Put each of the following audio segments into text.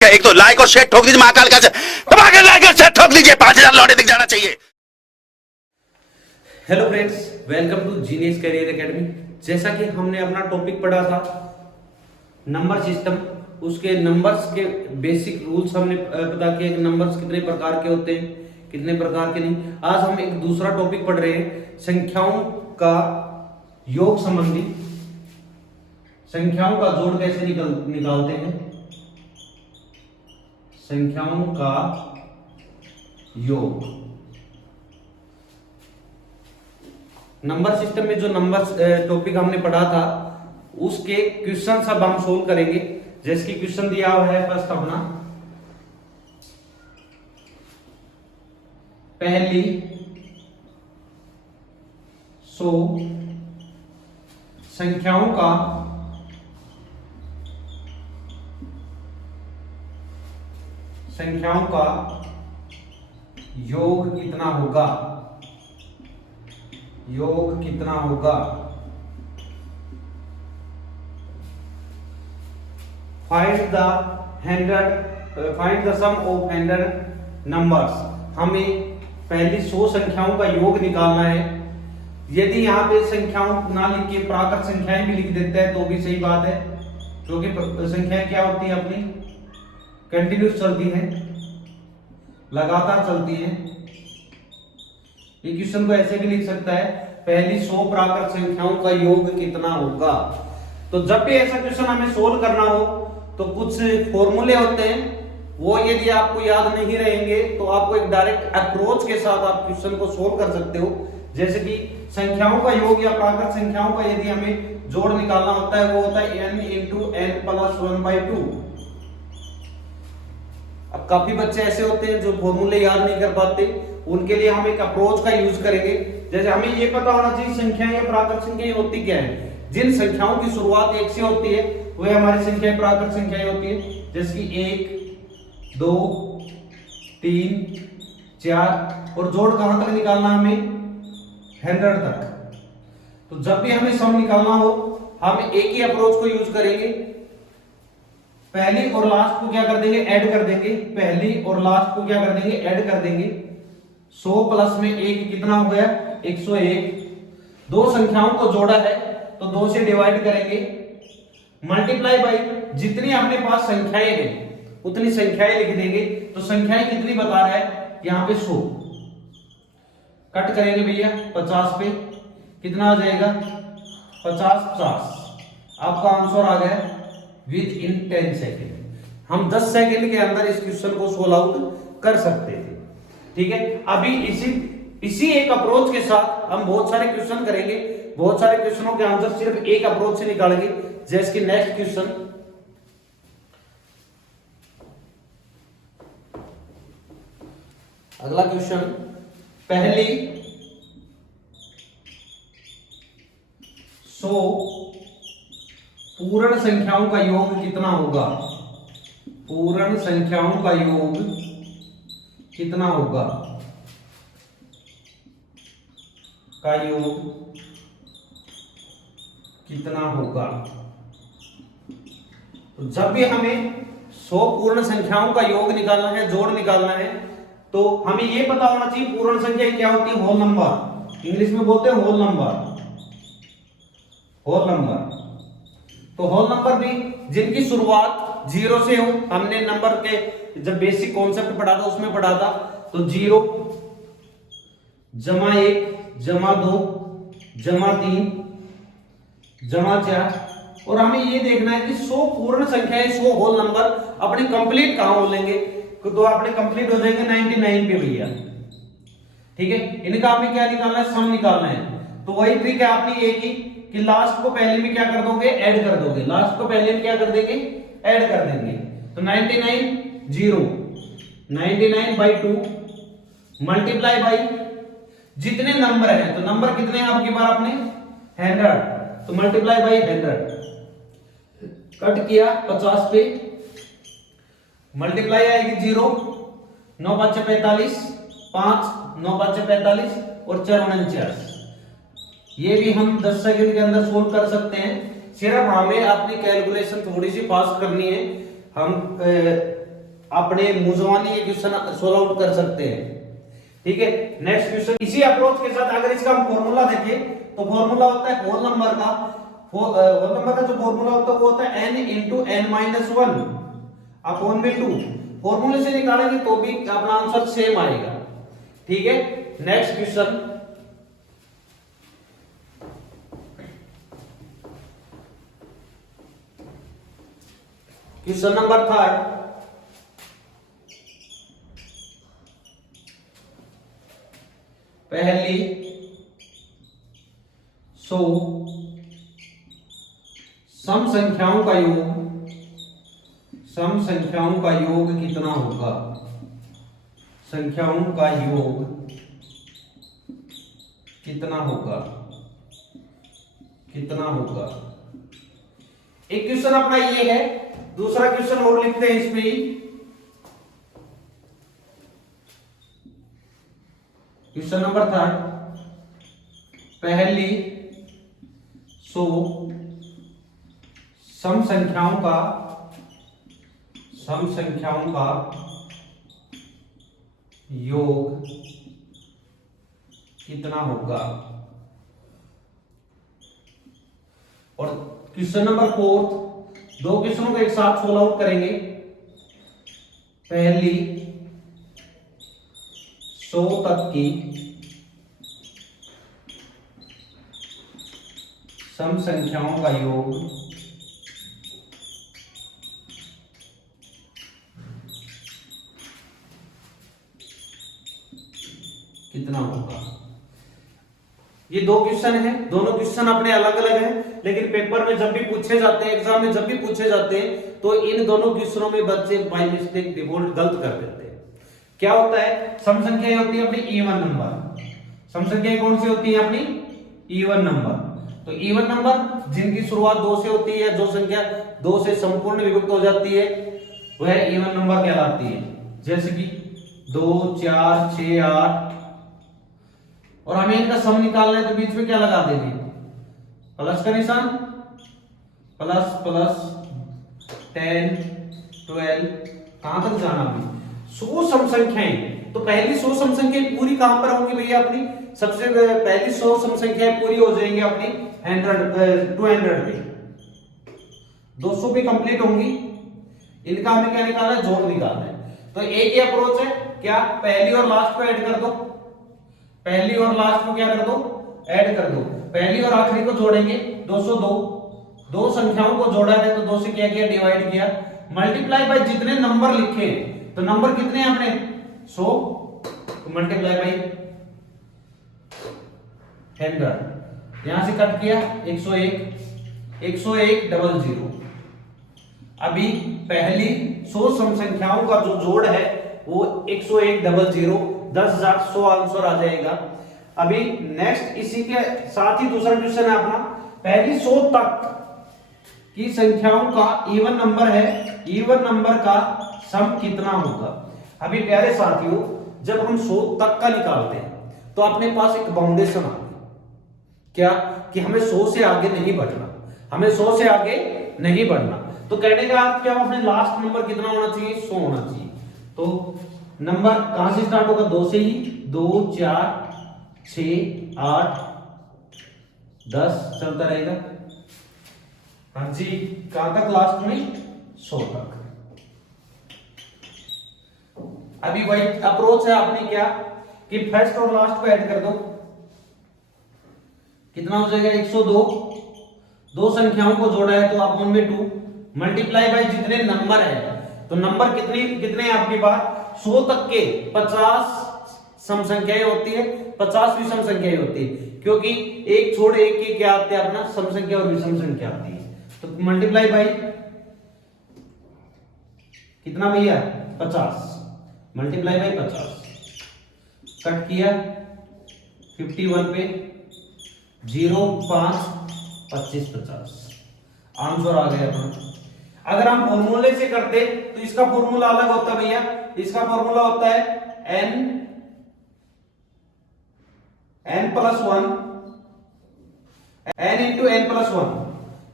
एक तो लाइक और शेयर ठोक दीजिए, महाकाल का दबाकर लाइक और शेयर ठोक दीजिए, 5000 लौटे दिख जाना चाहिए। Hello friends, welcome to Genius Career Academy. जैसा कि हमने अपना टॉपिक पढ़ा था नंबर सिस्टम, उसके नंबर्स के बेसिक रूल्स हमने पता किया कि नंबर्स कितने प्रकार के होते हैं, कितने प्रकार के नहीं। आज हम एक दूसरा टॉपिक पढ़ रहे हैं, संख्याओं का योग संबंधी। संख्याओं का जोड़ कैसे निकालते हैं, संख्याओं का योग। नंबर सिस्टम में जो नंबर टॉपिक हमने पढ़ा था उसके क्वेश्चन सब हम सोल्व करेंगे। जैसे कि क्वेश्चन दिया हुआ है फर्स्ट अपना, पहली 100 संख्याओं का योग कितना होगा, योग कितना होगा। Find the sum of 100 numbers. हमें पहली 100 संख्याओं का योग निकालना है। यदि यहाँ पे संख्याओं ना लिख के प्राकृत संख्याएं भी लिख देते हैं तो भी सही बात है, क्योंकि संख्याएं क्या होती है, अपनी कंटिन्यूस चलती है, लगातार चलती है। ये क्वेश्चन को ऐसे भी लिख सकता है, पहली 100 प्राकृत संख्याओं का योग कितना होगा। तो जब भी ऐसा क्वेश्चन हमें सोल्व करना हो तो कुछ फॉर्मूले होते हैं, वो यदि आपको याद नहीं रहेंगे तो आपको एक डायरेक्ट अप्रोच के साथ आप क्वेश्चन को सोल्व कर सकते हो। जैसे कि संख्याओं का योग या प्राकृत संख्याओं का यदि हमें जोड़ निकालना होता है, वो होता है n × n + 1/2। अब काफी बच्चे ऐसे होते हैं जो फॉर्मूले याद नहीं कर पाते, उनके लिए हम एक अप्रोच का यूज करेंगे। जैसे हमें ये पता होना चाहिए संख्याएं या प्राकृत संख्याएं होती क्या है। जिन संख्याओं की शुरुआत 1 से होती है वह हमारी संख्याएं प्राकृत संख्याएं होती है। जैसे कि 1 2 3 4, और जोड़ कहां तक निकालना हमें, 100 तक। तो जब भी हमें सम निकालना हो हम एक ही अप्रोच को यूज करेंगे। पहली और लास्ट को क्या कर देंगे, ऐड कर देंगे। पहली और लास्ट को क्या कर देंगे, ऐड कर देंगे। 100 प्लस में 1 कितना हो गया, 101। दो संख्याओं को जोड़ा है तो 2 से डिवाइड करेंगे, मल्टीप्लाई बाई जितनी अपने पास संख्याएं हैं उतनी संख्याएं लिख देंगे। तो संख्याएं कितनी बता रहा है यहां पे 100, कट करेंगे भैया 50 पे, कितना आ जाएगा 50 50। आपका आंसर आ गया विद इन 10 सेकेंड। हम 10 सेकेंड के अंदर इस क्वेश्चन को सोल्व आउट कर सकते थे। ठीक है, अभी इसी एक अप्रोच के साथ हम बहुत सारे क्वेश्चन करेंगे। बहुत सारे क्वेश्चनों के आंसर सिर्फ एक अप्रोच से निकालेंगे। जैसे कि नेक्स्ट क्वेश्चन, अगला क्वेश्चन, पहली 100 पूर्ण संख्याओं का योग कितना होगा, पूर्ण संख्याओं का योग कितना होगा, का योग कितना होगा। तो जब भी हमें 100 पूर्ण संख्याओं का योग निकालना है, जोड़ निकालना है, तो हमें यह पता होना चाहिए पूर्ण संख्या क्या होती है, होल नंबर। इंग्लिश में बोलते हैं होल नंबर, होल नंबर। तो होल नंबर भी जिनकी शुरुआत 0 से हो, हमने नंबर के जब बेसिक कॉन्सेप्ट पढ़ा था उसमें पढ़ा था। तो 0 जमा 1 जमा 2 जमा 3 जमा 4, और हमें ये देखना है कि 100 पूर्ण संख्याएं, 100 होल नंबर अपने कंप्लीट कहां हो लेंगे, तो अपने कंप्लीट हो जाएंगे 99 पे भैया। ठीक है, इनका हमें क्या निकालना है, सम निकालना है। तो वही ट्रिक है आपने एक ही कि लास्ट को पहले में क्या कर दोगे, ऐड कर दोगे। लास्ट को पहले में क्या कर देंगे, ऐड कर देंगे। तो 99 0, 99/2 मल्टीप्लाई बाई जितने नंबर हैं, तो नंबर कितने हैं आपके पास, अपने 100, तो मल्टीप्लाई बाई 100। कट किया 50 पे, मल्टीप्लाई आएगी 0, 9 5 45, 5 9 5 45 और 4 49। ये भी हम 10 सेकंड के अंदर सोल्व कर सकते हैं। सिर्फ हमें अपनी कैलकुलेशन थोड़ी सी फास्ट करनी है। हम अपने मुजवानी ये क्वेश्चन सोल्व आउट कर सकते हैं। ठीक है, नेक्स्ट क्वेश्चन इसी अप्रोच के साथ अगर इसका हम फॉर्मूला देखें तो फॉर्मूला होता है होल नंबर का, होल नंबर का जो फॉर्मूला होता है वो होता है n into n minus one upon में 2। फॉर्मूले से निकालेंगे तो भी अपना आंसर सेम आएगा। ठीक है, नेक्स्ट क्वेश्चन क्वेश्चन नंबर 3 पहली सम संख्याओं का योग कितना होगा? संख्याओं का योग कितना होगा? एक क्वेश्चन अपना ये है, दूसरा क्वेश्चन और लिखते हैं इसमें ही। क्वेश्चन नंबर 3 पहली सम संख्याओं का योग कितना होगा? और क्वेश्चन नंबर 4 दो क्वेश्चनों को एक साथ सोल्व आउट करेंगे। पहली 100 तक की सम संख्याओं का योग कितना होगा? ये दो क्वेश्चन हैं, दोनों क्वेश्चन अपने अलग अलग हैं, लेकिन पेपर में जब भी पूछे जाते हैं, एग्जाम में जब भी पूछे जाते हैं, तो इन दोनों क्वेश्चनों में बच्चे बाय मिस्टेक डिफॉल्ट गलत कर देते हैं। क्या होता है? सम संख्याएं होती है अपनी इवन नंबर। सम संख्याएं कौन सी होती है? अपनी इवन नंबर। तो इवन नंबर जिनकी शुरुआत 2 से होती है, जो संख्या 2 से संपूर्ण विभक्त हो जाती है, वह इवन नंबर कहलाती है। जैसे कि 2, 4, 6, 8। और हमें इनका सम निकालना है तो बीच में क्या लगा देंगे? प्लस का निशान, प्लस प्लस 10, 12, कहां तक जाना अभी? 100 सम संख्याएं। तो पहली 100 सम संख्याएं पूरी कहां पर होंगी भैया? अपनी सबसे पहली 100 सम संख्याएं पूरी हो जाएंगी अपनी 200 पे, 200 पे कंप्लीट होंगी। इनका हमें क्या निकालना है? जोड़ निकालना है। तो एक ही अप्रोच है, क्या? पहली और लास्ट को ऐड कर दो, पहली और लास्ट को क्या कर दो? ऐड कर दो। पहली और आखिरी को जोड़ेंगे 202। दो संख्याओं को जोड़ा है तो 2 से क्या किया? डिवाइड किया। मल्टीप्लाई बाय जितने नंबर लिखे, तो नंबर कितने हैं अपने? 100, तो मल्टीप्लाई बाय 100। यहां से कट किया 101, 10100। अभी पहली 100 सम संख्याओं का जो जोड़ है वो 10100, 10,100 आंसर आ जाएगा। अभी नेक्स्ट इसी के साथ ही दूसरा क्वेश्चन है अपना, पहली 100 तक की संख्याओं का इवन नंबर है, इवन नंबर का सम कितना होगा? अभी प्यारे साथियों, जब हम 100 तक का निकालते हैं तो अपने पास एक बाउंडेशन आती है, क्या? कि हमें 100 से आगे नहीं बढ़ना, हमें 100 से आगे नहीं बढ़ना। तो कहने का अर्थ क्या? अपने लास्ट नंबर कितना होना चाहिए? 100 होना चाहिए। तो नंबर कहां से स्टार्ट होगा? 2 से ही। 2, 4, 6, 8, 10 चलता रहेगा। हाँ जी, कहां तक? लास्ट में 100 तक। अभी वही अप्रोच है अपनी, क्या? कि फर्स्ट और लास्ट को ऐड कर दो, कितना हो जाएगा? 102। दो संख्याओं को जोड़ा है तो अपॉन में 2, मल्टीप्लाई बाय जितने नंबर है, तो नंबर कितने हैं आपके पास? 100 तक के 50 सम संख्याएं होती है, 50वीं सम संख्याएं होती है, क्योंकि एक छोड़ एक के क्या आते हैं? अपना सम संख्या और विषम संख्या आती है। तो मल्टीप्लाई बाय कितना भैया? 50, मल्टीप्लाई बाय 50, कट किया 51 पे 0, 5, 25, 50 आंसर आ गया अपना। अगर हम फॉर्मूले से करते तो इसका फॉर्मूला अलग होता है भैया, इसका फॉर्मूला होता है n+1, n इंटू n+1,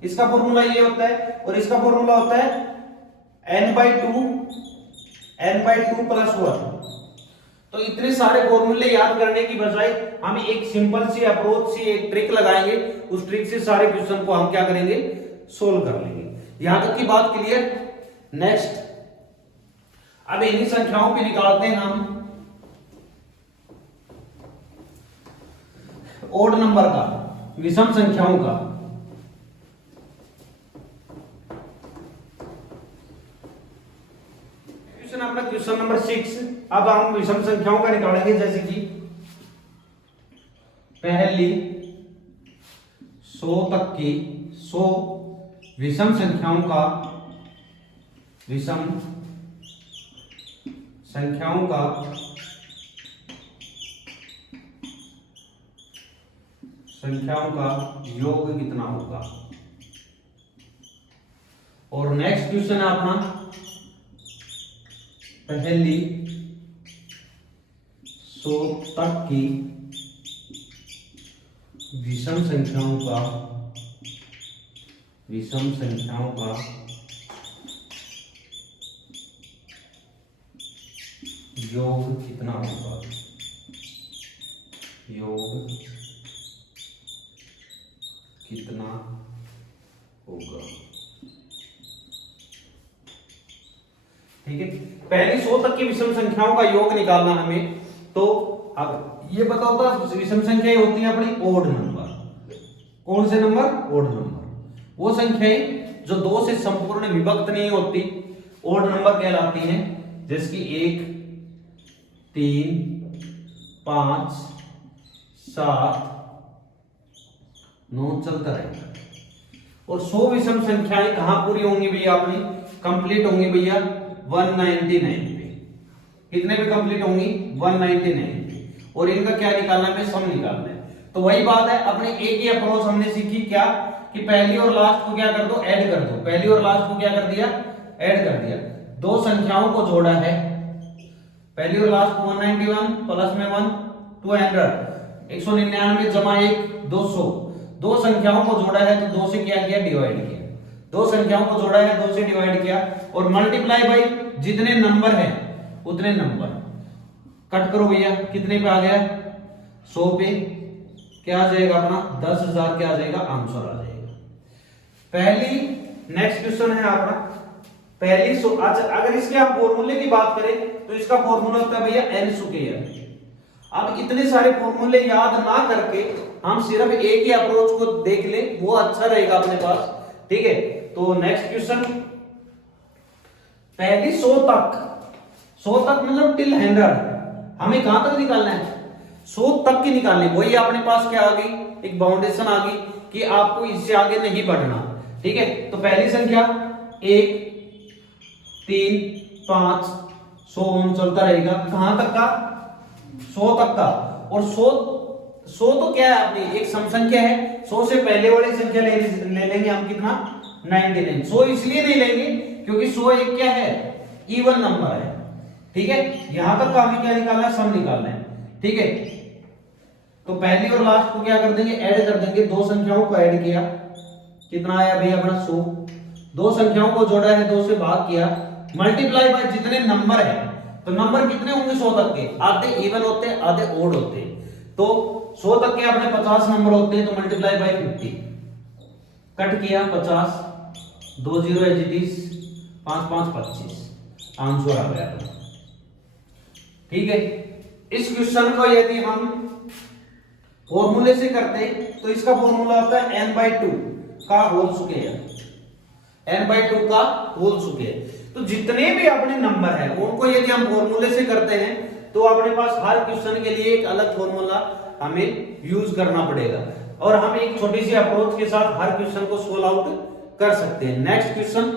इसका फॉर्मूला ये होता है, और इसका फॉर्मूला होता है n/2 n/2 प्लस 1। तो इतने सारे फॉर्मूले याद करने की बजाय हम एक सिंपल सी अप्रोच सी एक ट्रिक लगाएंगे, उस ट्रिक से सारे क्वेश्चन को हम क्या करेंगे, सोल्व कर लेंगे। यहां तक की बात क्लियर। नेक्स्ट, अब इन्हीं संख्याओं पे निकालते हैं हम ओड नंबर का, विषम संख्याओं का। क्वेश्चन अपना क्वेश्चन नंबर 6। अब हम विषम संख्याओं का निकालेंगे, जैसे कि पहली 100 तक की 100 विषम संख्याओं का योग कितना होगा। और नेक्स्ट क्वेश्चन है अपना पहली 100 तक की विषम संख्याओं का योग कितना होगा। योग कितना होगा। ठीक है, पहली 100 तक की विषम संख्याओं का योग निकालना हमें। तो अब ये बताओ था विषम संख्याएं होती हैं अपनी ओड नंबर। कौन से नंबर? Odd number. वो संख्याएं जो 2 से संपूर्ण विभक्त नहीं होती ओड नंबर कहलाती हैं, जैसे कि 1, 3, 5, 7, 9 चलता रहेगा। और 100 विषम संख्याएं कहां पूरी होंगी भैया अपनी? कंप्लीट होंगी भैया 199 पे। कितने पे कंप्लीट होंगी? 199 पे। और इनका क्या निकालना है? सम निकालना है। तो वही बात है, अपने एक ही अप्रोच हमने सीखी क्या, कि पहली और लास्ट को क्या कर दो, ऐड कर दो। पहली और लास्ट को क्या कर दिया, ऐड कर दिया। दो संख्याओं को जोड़ा है, पहली और लास्ट को 191 प्लस में 1 200, 199 जमा 1 200। दो संख्याओं को जोड़ा है तो 2 से क्या किया, डिवाइड किया। दो संख्याओं को जोड़ा है 2 से डिवाइड किया, और मल्टीप्लाई बाई जितने नंबर है उतने नंबर। कट करो भैया, कितने पे आ गया? 100 पे क्या आ जाएगा अपना? 10,000 क्या आ जाएगा? आंसर आ जाएगा। पहली नेक्स्ट क्वेश्चन है अपना पहली 100। अच्छा, अगर इसके आप फॉर्मूले की बात करें तो इसका फॉर्मूला होता है भैया n स्क्वायर। अब इतने सारे फॉर्मूले याद ना करके हम सिर्फ एक ही अप्रोच को देख ले, वो अच्छा रहेगा अपने पास। ठीक है, तो नेक्स्ट क्वेश्चन, पहली 100 तक मतलब टिल 100 हमें कहां तक निकालना है? 100 तक की निकालनी। वही अपने पास क्या आ गई, एक बाउंडेशन आ गई कि आपको इससे आगे नहीं बढ़ना। ठीक है, तो पहली संख्या 1, 3, 5, 100 चलता रहेगा। कहां तक का? 100 तक का। और 100 तो क्या है अपनी एक सम संख्या है। 100 से पहले वाली संख्या ले लेंगे हम, कितना? 99। 100 इसलिए नहीं लेंगे क्योंकि 100 एक क्या है, इवन नंबर है। ठीक है, यहां तक का हमें क्या निकालना है? सम निकालना है। ठीक है, तो पहली और लास्ट को क्या कर देंगे, ऐड कर देंगे। दो संख्याओं को ऐड किया, कितना आया भैया अपना? 100। दो संख्याओं को जोड़ा है, 2 से भाग किया, मल्टीप्लाई बाय जितने नंबर है। तो नंबर कितने होंगे 100 तक के? आधे इवन होते हैं, आधे ओड होते हैं। तो 100 तक के अपने 50 नंबर होते हैं, तो मल्टीप्लाई बाय 50। कट किया 50, 2 0 एज इट इज, 5 5 25, आंसर आ गया। ठीक है, इस क्वेश्चन को यदि हम फॉर्मूले से करते तो इसका फॉर्मूला होता है n/2 का होल स्क्वायर। n/2 का होल स्क्वायर। तो जितने भी अपने नंबर है उनको यदि हम फॉर्मूले से करते हैं तो अपने पास हर क्वेश्चन के लिए एक अलग फॉर्मूला हमें यूज करना पड़ेगा, और हम एक छोटी सी अप्रोच के साथ हर क्वेश्चन को सोल्व आउट कर सकते हैं। नेक्स्ट क्वेश्चन,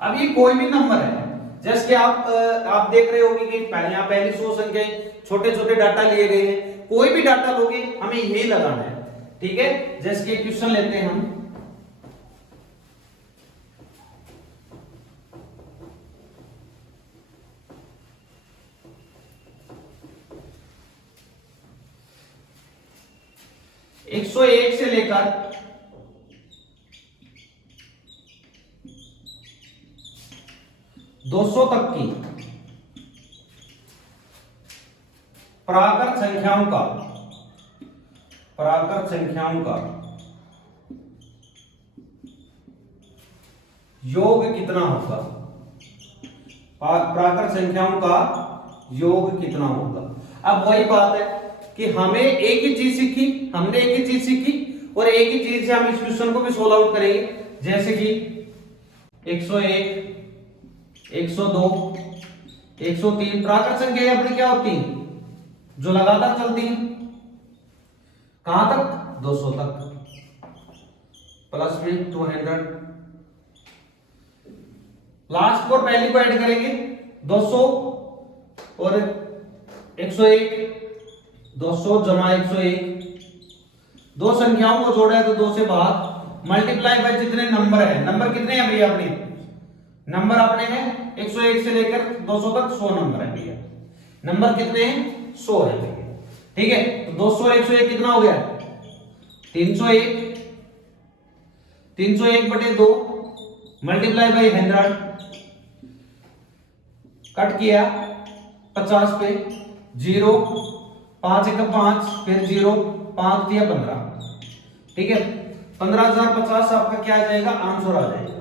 अब ये कोई भी नंबर है, जैसे कि आप देख रहे होंगे कि यहाँ पहली 100 संख्याएं छोटे छोटे डाटा लिए गए हैं। कोई भी डाटा लोगे हमें यही लगाना है। ठीक है, जैसे कि क्वेश्चन लेते हैं हम, एक 101 से लेकर 200 तक की प्राकृत संख्याओं का योग कितना होगा? प्राकृत संख्याओं का योग कितना होगा? अब वही बात है कि हमने एक ही चीज सीखी और एक ही चीज से हम इस क्वेश्चन को भी सोल्व आउट करेंगे। जैसे कि 101, 102, 103 प्राकृत संख्या अपनी क्या होती है? जो लगातार चलती है। कहां तक? 200 तक, प्लस में 200। लास्ट को पहली को ऐड करेंगे 200 और 101, 200 जमा 101, दो संख्याओं को जोड़ा है तो 2 से भाग, मल्टीप्लाई बाय जितने नंबर है। नंबर कितने हैं भैया अपने? नंबर अपने हैं 101 से लेकर 200 तक 100 नंबर है भैया। नंबर कितने हैं? 100 है भैया। ठीक है, तो 200 और 101 कितना हो गया? 301, 301 बटे 2 मल्टीप्लाई बाय 100, कट किया 50 पे, 0, 5 एक 5, फिर 0, 5 दिया 15। ठीक है, 15,050 आपका क्या आ जाएगा? आंसर आ जाएगा।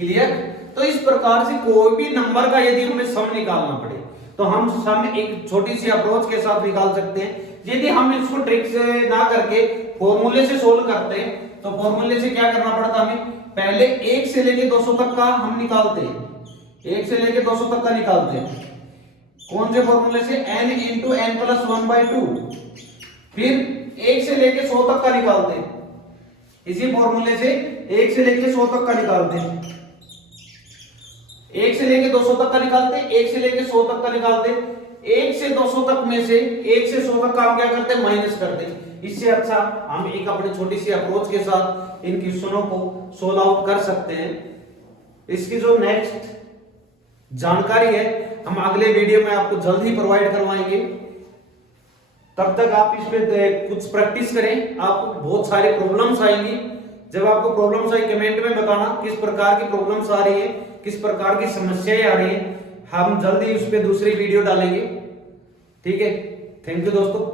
क्लियर? तो इस प्रकार से कोई भी नंबर का यदि हमें सम निकालना पड़े तो हम सम एक छोटी सी अप्रोच के साथ निकाल सकते हैं। यदि हम इसको ट्रिक से ना करके फॉर्मूले से सोल्व करते हैं तो फॉर्मूले से क्या करना पड़ता हमें? पहले 1 से लेके 200 तक का हम निकालते हैं, 1 से लेके 200 तक का निकालते हैं। कौन से फॉर्मूले से? n into n plus 1/2। फिर 1 से लेके 100 तक का निकालते हैं, इसी फॉर्मूले से 1 से लेके 100 तक का निकालते हैं। 1 से लेके 200 तक का निकालते हैं, 1 से लेके 100 तक का निकालते हैं। 1 से 200 तक में से 1 से 100 तक का हम क्या करते हैं? माइनस करते हैं। इससे अच्छा हम एक अपनी छोटी सी अप्रोच के साथ इन क्वेश्चनों को सोल्व आउट कर सकते हैं। इसकी जो नेक्स्ट जानकारी है हम अगले वीडियो में आपको जल्द ही प्रोवाइड करवाएंगे। तब तक आप इस पे कुछ प्रैक्टिस करें, आपको बहुत सारी प्रॉब्लम्स आएंगी। जब आपको प्रॉब्लम्स आई कमेंट में बताना किस प्रकार की प्रॉब्लम्स आ रही है, किस प्रकार की समस्याएं आ रही है। हम जल्दी उस पे दूसरी वीडियो डालेंगे। ठीक है, थैंक यू दोस्तों।